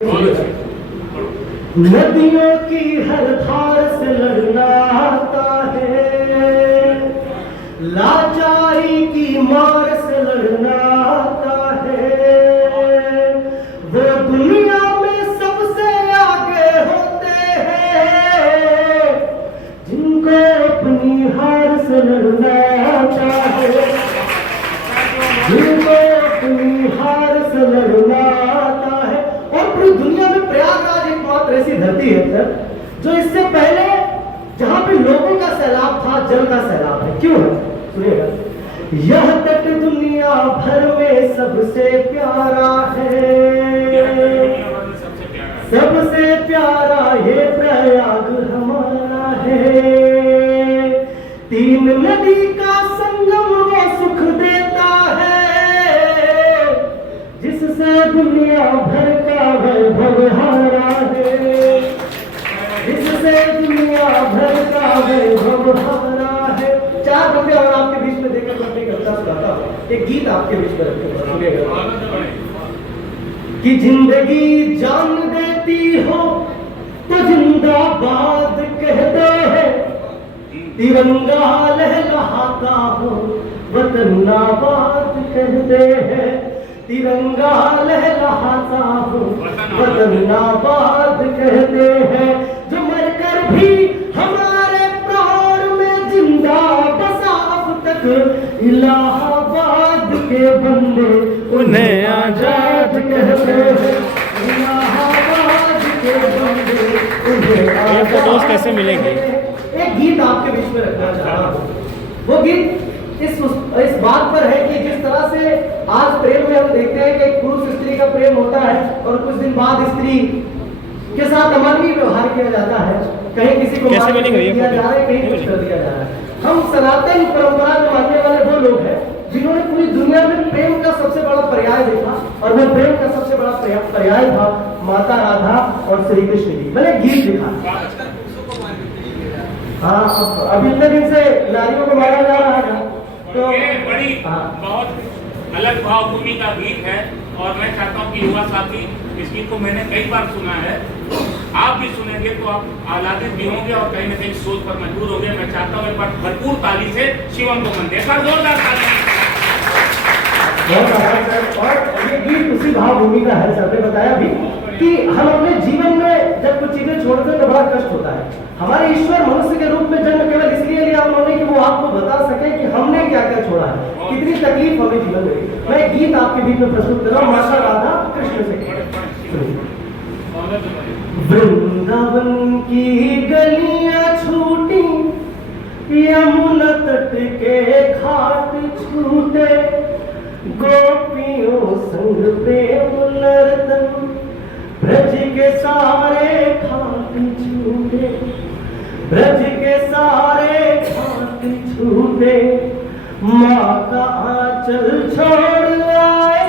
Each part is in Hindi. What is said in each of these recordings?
नदियों की हर धार से लड़ना आता है, लाचारी की मार से लड़ना आता है। वो दुनिया में सबसे आगे होते हैं जिनको अपनी हार से लड़ना आता है, जिनको अपनी हार से लड़ना आता है। और पूरी दुनिया में प्रयागराज एकमात्र ऐसी धरती है सर जो इससे पहले जहां पे लोगों का सैलाब था जल का सैलाब है। क्यों है सुनिएगा। यह तट दुनिया भर में सबसे प्यारा है, सबसे प्यारा ये प्रयाग हमारा है। तीन नदी का संगम वो सुख देता है जिससे दुनिया भर का वैभव हारा है, जिससे दुनिया भर का वैभव हारा है। चार बंदे और आपके बीच में देकर मैं कविता सुनाता हूँ, एक गीत आपके बीच में रखूंगा कि जिंदगी जान देती हो तो जिंदाबाद कहते हैं, तिरंगा लहलहाता हो वतन आबाद कहते हैं, तिरंगा लहलहाता हो वतन आबाद कहते हैं। जो मरकर भी हमारे प्राण में जिंदा बसा अब तक इलाहाबाद के बंदे उन्हें आजाद कहते हैं, इलाहाबाद के बंदे उन्हें आजाद कैसे मिलेंगे। एक गीत आपके बीच में रखना चाह रहा हूँ। वो गीत इस बात पर है कि जिस तरह से आज प्रेम में हम देखते हैं कि एक पुरुष स्त्री का प्रेम होता है और कुछ दिन बाद स्त्री के साथ अमानवीय व्यवहार किया जाता है, कहीं किसी को मार दिया जा रहा है, कहीं कुछ कर दिया जा रहा है। हम सनातन परंपरा में मानने वाले वो लोग हैं जिन्होंने पूरी दुनिया में प्रेम का सबसे बड़ा पर्याय देखा और वो प्रेम का सबसे बड़ा पर्याय था माता राधा और श्री कृष्ण की। मैंने गीत लिखा। हाँ, अभी इतने दिन से नारियों को मारा जा रहा है तो बड़ी बहुत अलग भावभूमि का गीत है और मैं चाहता हूँ कि युवा साथी इस गीत को मैंने कई बार सुना है, आप भी सुनेंगे तो आप आह्लादित भी होंगे और कहीं न कहीं सोच पर मजबूर होंगे। मैं चाहता हूँ एक बार भरपूर ताली से शिवम को मंदिर पर जोरदार ताली। और ये गीत उसी भावभूमि का है। सर ने बताया भी कि हम अपने जीवन में जब कुछ चीजें छोड़ते हैं तो बड़ा कष्ट होता है। हमारे ईश्वर मनुष्य के रूप में जन्म केवल इसलिए लिया उन्होंने कि वो आपको बता सके कि हमने क्या क्या छोड़ा है, कितनी तकलीफ हमें जीवन में। मैं एक गीत आपके बीच में प्रस्तुत कर रहा हूँ माता राधा कृष्ण से। वृंदावन की गलियां छूटी, यमुना तट के घाट छूटे, गोपियों संग प्रेम नर्तन, ब्रज के सारे घाट छूटे, ब्रज के सारे घाट छूटे। माँ का आंचल छोड़ आए,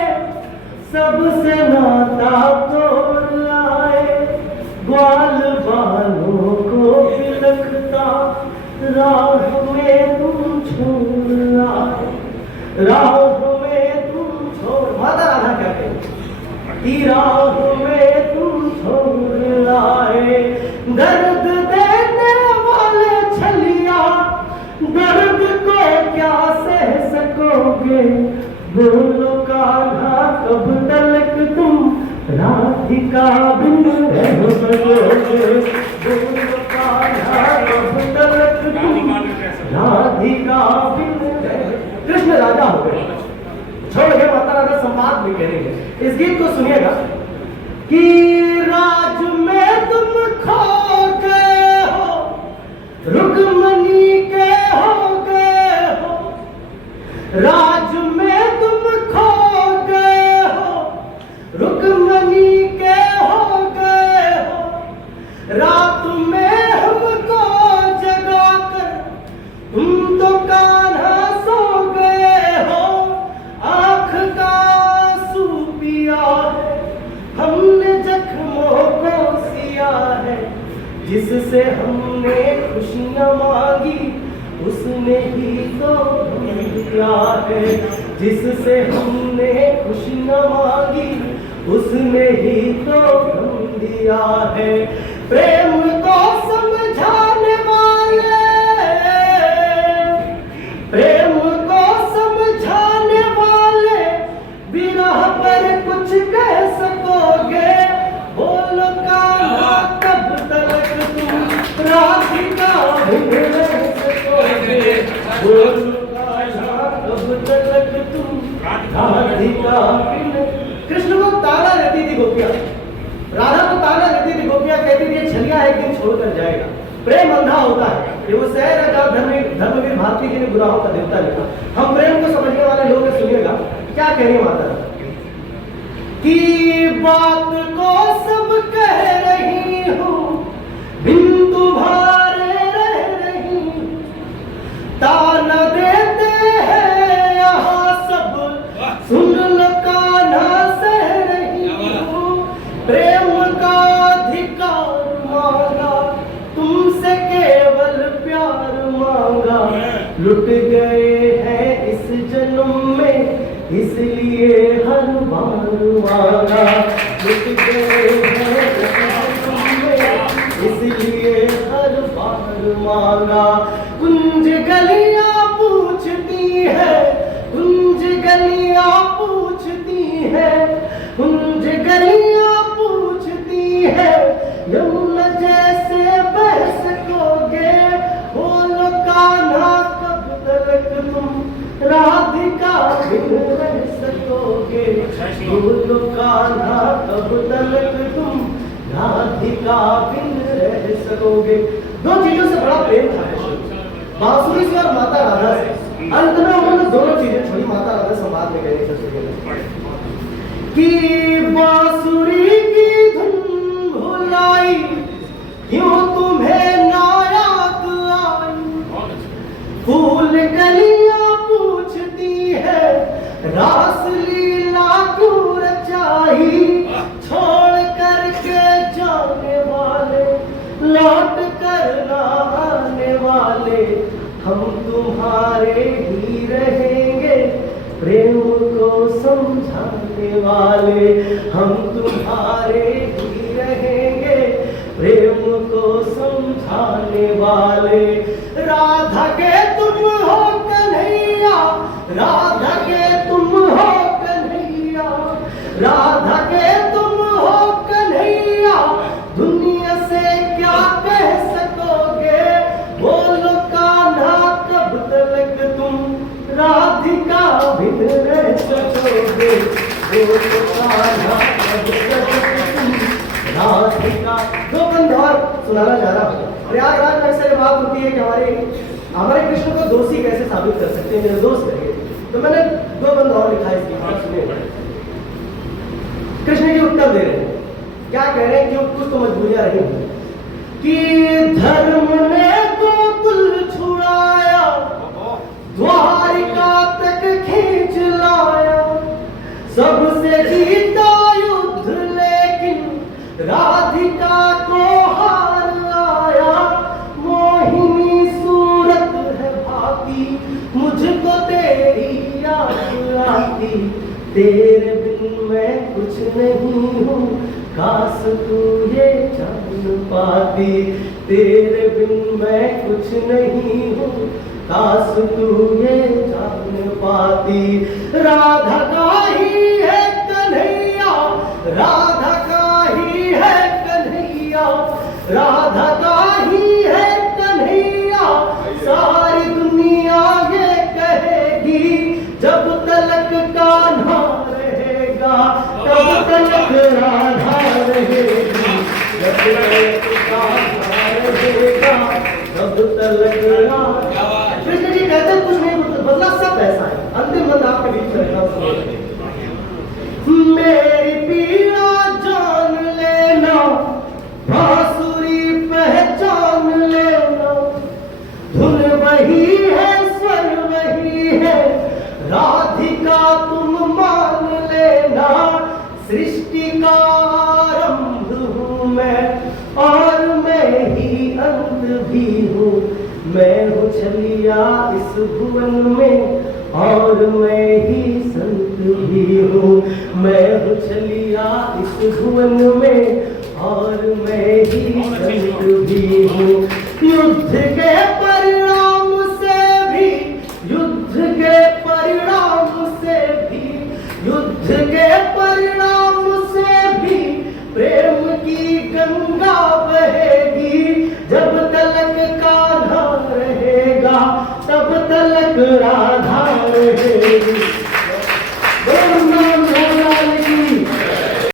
सबसे नाता तोड़ आए, ग्वाल बालों को बिलखता राह में तुम छोड़ आए, राह में तुम छोड़। माता राधा क्या कहें, राह में तुम छोड़ आए। दर्द देने वाले छलिया, दर्द को क्या सह सकोगे, बोलो कान्हा कब तलक तुम राधिका बिन रह सकोगे, बोलो कान्हा कब तलक तुम राधिका बिन रह। कृष्ण राजा हो गए, छोड़ गए, माता राधा संवाद भी करेंगे। इस गीत को सुनिएगा कि राज में तुम खो गए हो, रुक्मणी के हो गए हो, राज में तुम खो गए हो, रुक्मणी के हो गए हो, रात में हमको जगाकर तुम तो कान्हा सो गए हो, आँख का आंसू पिया है हमने, जख्मों को सिया है, जिससे हमने खुशियाँ मांगी उसने ही तो दिया है, जिससे हमने खुशियाँ मांगी उसने ही तो किया है। प्रेम को समझाने वाले, प्रेम को समझाने वाले विरह पर कुछ कह सकोगे? बोलो कान्हा कब तक तुम राधिका बिन रह सकोगे? बोलो कान्हा कब तक तुम राधिका बिन। कृष्ण को ताना देती थी गोपियां, राधा को ताना देती थी गोपियां, कहती थी ये छलिया एक दिन छोड़कर जाएगा। प्रेम अंधा होता है, ये वो शहर है जहाँ धर्मवीर भारती जी ने गुनाहों का देवता लिखा। हम प्रेम को समझने वाले लोग सुनिएगा क्या कह रही है माता की बात को सब कह रही हूँ, बिन तुम्हारे रह रही, ताना देते हैं यहाँ सब, सुन लो कान्हा सह रही हूँ। प्रेम का अधिकार मांगा, तुमसे केवल प्यार मांगा, लुट गए हैं इस जन्म में इसलिए हर बार मांगा, लुट गए हैं इस जन्म में इसलिए हर बार मांगा। कुंज गलियां पूछती है, कुंज गलियां पूछती है, कुंज गलियां पूछती है, यमुना जैसे बह सकोगे? बोलो कान्हा कब तक तुम राधिका बिन रह सकोगे? बोलो कान्हा कब तक तुम राधिका बिन रह सकोगे? दो चीजों से बड़ा प्रेम था बांसुरी से और माता राधा से। अंत में उन्होंने दोनों चीजें छोड़ी, माता राधा संवाद में गए कि बांसुरी की धुन भुलाई, क्यों तुम्हें ना याद आई? फूल गलियां पूछती है, रास लीला क्यों रचाई? छोड़ करके जाने वाले, लौट कर ना आने वाले, हम तुम्हारे ही रहेंगे, प्रेम को समझाने वाले, हम तुम्हारे ही रहेंगे, प्रेम को समझाने वाले। राधा के तुम हो कन्हैया, राधा के तुम हो कन्हैया, राधा के तुम हो कन्हैया, दुनिया से क्या कह सकोगे? बोलो कान्हा कब तक तुम राधिका बिन रह सकोगे? बोलो कान्हा कब तक तुम राधिका। दो बंद और सुनाना चाह रहा हूँ। प्रयागराज में अक्सर बात होती है कि हमारे कृष्ण को दोषी कैसे साबित कर सकते हैं, निर्दोष करिए। तो मैंने दो बंद और लिखा है इसकी, सुनिए। कृष्ण जी उत्तर दे रहे हैं, क्या कह रहे हैं कि कुछ तो मजबूरियां रही हैं कि धर्म ने गोकुल छुड़ाया, द्वारिका तक खींच लाया, सबसे जीता युद्ध लेकिन राधिका को हार आया। मोहिनी सूरत है भाती, मुझको तेरी याद आती, तेरे बिन मैं कुछ नहीं हूँ, काश तू ये जान पाती, तेरे बिन मैं कुछ नहीं हूँ, काश तू ये जान पाती। राधा का ही है कन्हैया, राधा का ही है कन्हैया, राधा का ही है कन्हैया, सारी दुनिया ये कहेगी, जब तलक कान्हा रहेगा तब तलक राधा रहेगी, जब तलक कान्हा रहेगा तब तलक राधा। कृष्ण जी कहते कुछ नहीं बदला, सब ऐसा है। अंतिम बंद आपके बीच में रखा हूं, मेरी पीड़ा जान लेना, बांसुरी पहचान लेना, धुन वही है स्वर वही है, राधिका तुम मान लेना। सृष्टि का आरंभ हूँ मैं और मैं ही अंत भी हूँ, मैं हूँ छलिया इस भुवन में और मैं ही संत भी हूँ, मैं हूँ छलिया इस भुवन में और टकरा